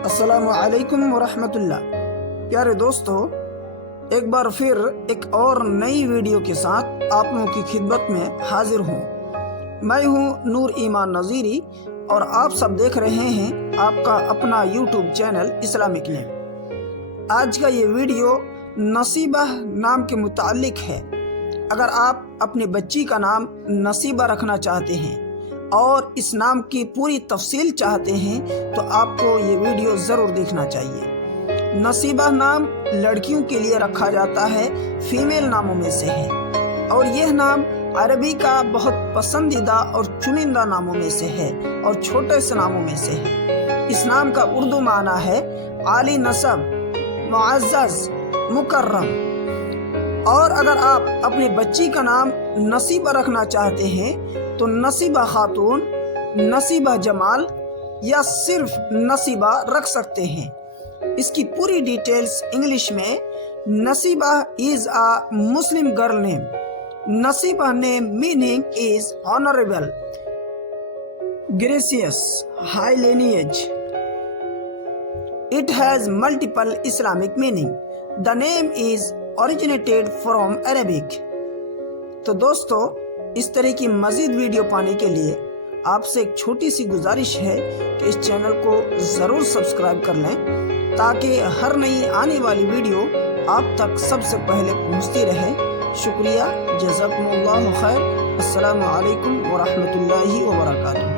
السلام علیکم ورحمۃ اللہ۔ پیارے دوستو، ایک بار پھر ایک اور نئی ویڈیو کے ساتھ آپ لوگوں کی خدمت میں حاضر ہوں۔ میں ہوں نور ایمان نذیری اور آپ سب دیکھ رہے ہیں آپ کا اپنا یوٹیوب چینل اسلامک نیم۔ آج کا یہ ویڈیو نصیبہ نام کے متعلق ہے۔ اگر آپ اپنی بچی کا نام نصیبہ رکھنا چاہتے ہیں اور اس نام کی پوری تفصیل چاہتے ہیں تو آپ کو یہ ویڈیو ضرور دیکھنا چاہیے۔ نصیبہ نام لڑکیوں کے لیے رکھا جاتا ہے، فیمیل ناموں میں سے ہے، اور یہ نام عربی کا بہت پسندیدہ اور چنندہ ناموں میں سے ہے اور چھوٹے سے ناموں میں سے ہے۔ اس نام کا اردو معنی ہے عالی نسب، معزز، مکرم۔ اور اگر آپ اپنی بچی کا نام نصیبہ رکھنا چاہتے ہیں تو نصیبہ خاتون، نصیبہ جمال یا صرف نصیبہ رکھ سکتے ہیں۔ اس کی پوری ڈیٹیلز انگلش میں: نصیبہ is a Muslim girl name. نصیبہ name meaning is honorable, gracious, high lineage. It has multiple Islamic meaning. The name is originated from Arabic. تو دوستو، اس طرح کی مزید ویڈیو پانے کے لیے آپ سے ایک چھوٹی سی گزارش ہے کہ اس چینل کو ضرور سبسکرائب کر لیں تاکہ ہر نئی آنے والی ویڈیو آپ تک سب سے پہلے پہنچتی رہے۔ شکریہ، جزاکم اللہ خیر۔ السلام علیکم ورحمۃ اللہ وبرکاتہ۔